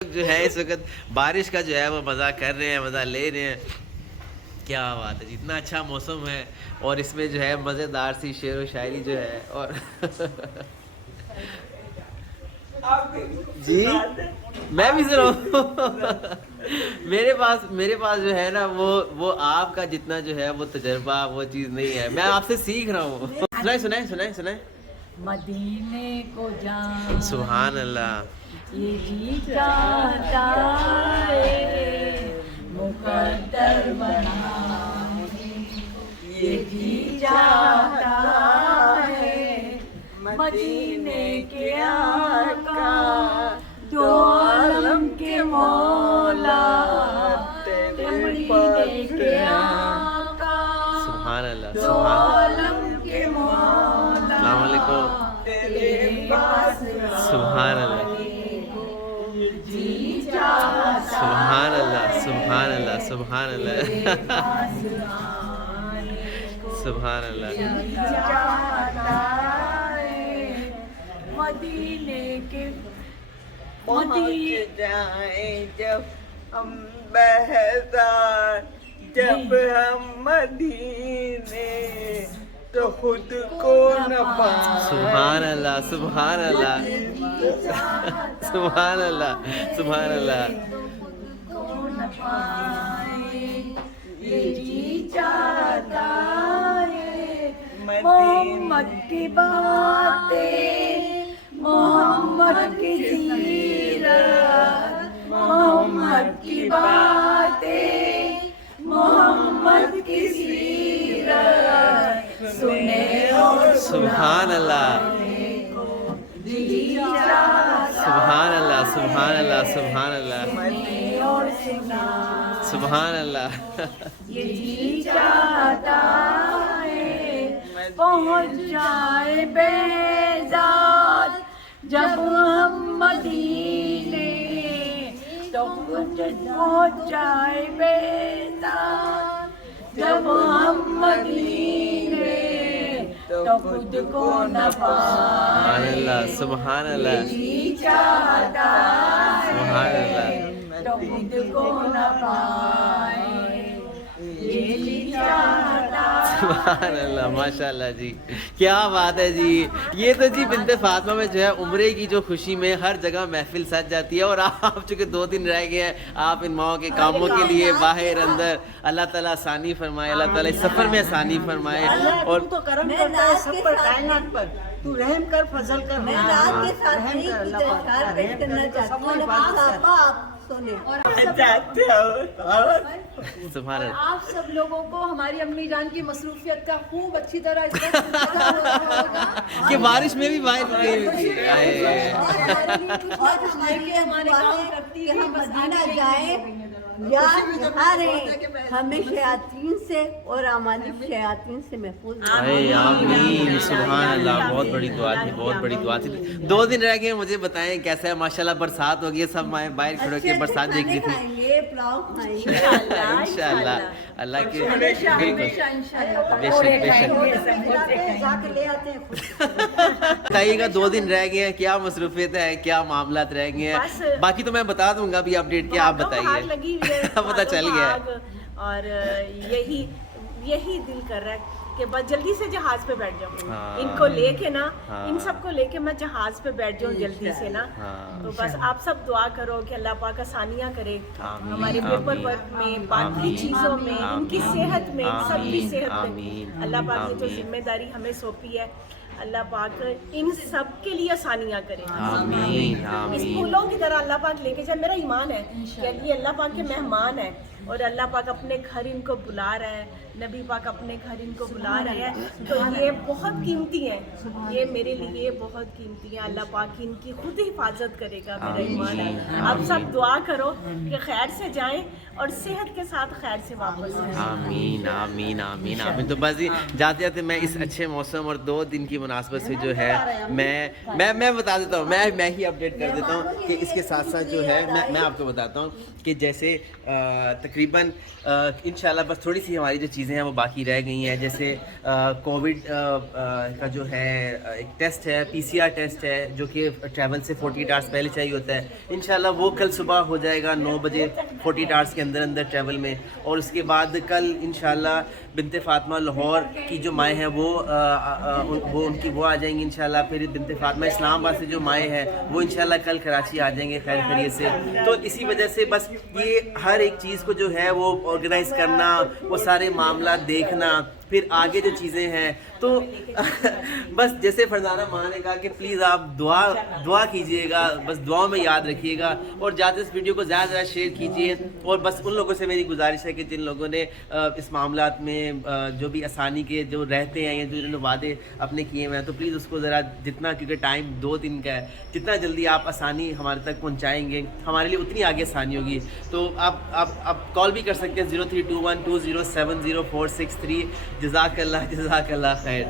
جو ہے اس وقت بارش کا جو ہے وہ مزہ کر رہے ہیں، مزہ لے رہے ہیں. کیا بات ہے، اتنا اچھا موسم ہے اور اس میں جو ہے مزیدار سی شعر و شاعری جو ہے. اور جی میں بھی سنا ہوں. میرے پاس جو ہے نا وہ آپ کا جتنا جو ہے وہ تجربہ وہ چیز نہیں ہے. میں آپ سے سیکھ رہا ہوں. سنائیں. مدینے کو جان سبحان اللہ. یہ جی چاہتا ہے مقدر بنا، یہ جی چاہتا ہے مدینے کے آقا، دو عالم کے مولا، مدینے کے آقا، سبحان اللہ. دو عالم کے مولا. السلام علیکم. سبحان اللہ. سبحان اللہ. سبحان اللہ. سبحان اللہ. سبحان اللہ. مدینے کے پہنچ جائیں جب ہم بہزار، جب ہم مدینے تو خود کو نہ پائیں. سبحان اللہ. سبحان اللہ. سبحان اللہ. سبحان اللہ. یہ جی چاہتا ہے محمد کی باتیں، محمد کی سیرت، محمد کی باتیں، محمد کی سیرت سنے اور سبحان اللہ. جی چاہتا سبحان اللہ. سبحان اللہ. سبحان اللہ. سنے اور سنا. سبحان اللہ. یہ جی چاہتا ہے پہنچ جائے بیزاد جب ہم مدینے، تو خود پہنچ جائے بیزاد جب ہم مدینے، تو خود کو نہ سبحان پائے. اللہ. سبحان اللہ. جی چاہتا سبحان ہے اللہ. تو خود کو نہ پائے. یہ جی چاہتا سبحان اللہ. ماشاء اللہ جی، کیا بات ہے جی. یہ تو جی بنت فاطمہ میں جو ہے عمرے کی جو خوشی میں ہر جگہ محفل سج جاتی ہے. اور آپ چونکہ 2 دن رہ گئے ہیں، آپ ان ماؤں کے کاموں کے لیے باہر اندر، اللہ تعالیٰ آسانی فرمائے، اللہ تعالیٰ اس سفر میں آسانی فرمائے. اور تو کرم کرتا ہے سب پر، کائنات پر. تو رحم کر، فضل کر. میں رات کے ساتھ نہیں کچھ اشعار پیش کرنا چاہتی ہوں. آپ سنیں. سبحان اللہ. آپ سب لوگوں کو ہماری امی جان کی مصروفیت کا خوب اچھی طرح اس وقت کہ بارش میں بھی باہر گئی ہوئی تھی. اور ہماری یہ دعا ہے کہ ہم مدینہ جائیں، یاد رہیں ہمیں شیاطین سے اور امالک شیاطین سے محفوظ اے آمین. سبحان اللہ. بہت بڑی دعا تھی، بہت بڑی دعا تھی. 2 دن رہ گئے. مجھے بتائیں کیسا ہے؟ ماشاءاللہ برسات ہو گئی ہے، سب باہر کھڑے ہو کے برسات دیکھ رہی تھی. کھائیں گے، پلاؤ کھائیں گے. انشاءاللہ. اللہ کے بالکل بے شک. لے آتے ہیں. بتائیے گا 2 دن رہ گئے ہیں، کیا مصروفیت ہے، کیا معاملات رہ گئے ہیں؟ باقی تو میں بتا دوں گا ابھی اپڈیٹ کیا. آپ بتائیے. پتہ چل گیا. اور یہی دل کر رہا ہے کہ بس جلدی سے جہاز پہ بیٹھ جاؤں. ان کو لے کے نا، ان سب کو لے کے میں جہاز پہ بیٹھ جاؤں جلدی سے نا. تو بس آپ سب دعا کرو کہ اللہ پاک آسانیاں کرے ہمارے پیپر ورک میں، باقی چیزوں میں، ان کی صحت میں، سب کی صحت میں. اللہ پاک یہ جو ذمہ داری ہمیں سونپی ہے، اللہ پاک ان سب کے لیے آسانیاں کرے. اس پھولوں کی طرح اللہ پاک لے کے جائے. میرا ایمان ہے کہ یہ اللہ پاک کے مہمان ہیں اور اللہ پاک اپنے گھر ان کو بلا رہا ہے، نبی پاک اپنے گھر ان کو بلا رہے ہیں. تو یہ بہت قیمتی ہیں، یہ میرے لیے بہت قیمتی ہیں. اللہ پاک ان کی خود حفاظت کرے گا، میرا ایمان ہے. آپ سب دعا کرو کہ خیر سے جائیں اور صحت کے ساتھ خیر سے واپس آئیں. آمین آمین آمین آمین. تو بس جاتے جاتے میں اس اچھے موسم اور 2 دن کی مناسبت سے جو ہے میں بتا دیتا ہوں, میں ہی اپڈیٹ کر دیتا ہوں کہ اس کے ساتھ ساتھ جو ہے میں آپ کو بتاتا ہوں کہ جیسے تقریباً انشاءاللہ بس تھوڑی سی ہماری جو چیزیں ہیں وہ باقی رہ گئی ہیں. جیسے کووڈ کا جو ہے ایک ٹیسٹ ہے, PCR ٹیسٹ ہے, جو کہ ٹریول سے 48 آورس پہلے چاہیے ہوتا ہے. انشاءاللہ وہ کل صبح ہو جائے گا 9 بجے 48 آورس کے اندر ٹریول میں. اور اس کے بعد کل انشاءاللہ بنت فاطمہ لاہور کی جو مائیں ہیں وہ ان کی وہ آ جائیں گی انشاءاللہ. پھر بنت فاطمہ اسلام آباد سے جو مائیں ہیں وہ انشاءاللہ کل کراچی آ جائیں گے خیر خیریت سے. تو اسی وجہ سے بس یہ ہر ایک چیز کو جو ہے وہ آرگنائز کرنا, وہ سارے معاملات دیکھنا, پھر آگے جو چیزیں ہیں تو بس جیسے فرزانہ ماں نے کہا کہ پلیز آپ دعا کیجئے گا, بس دعاؤں میں یاد رکھیے گا, اور جاتے اس ویڈیو کو زیادہ زیادہ شیئر کیجئے. اور بس ان لوگوں سے میری گزارش ہے کہ جن لوگوں نے اس معاملات میں جو بھی آسانی کے جو رہتے ہیں یا جو انہوں نے وعدے اپنے کیے ہوئے ہیں, تو پلیز اس کو ذرا جتنا, کیونکہ ٹائم 2 دن کا ہے, جتنا جلدی آپ آسانی ہمارے تک پہنچائیں گے ہمارے لیے اتنی آگے آسانی ہوگی. تو آپ کال بھی کر سکتے ہیں 0321207046 3. جزاک اللہ خیر.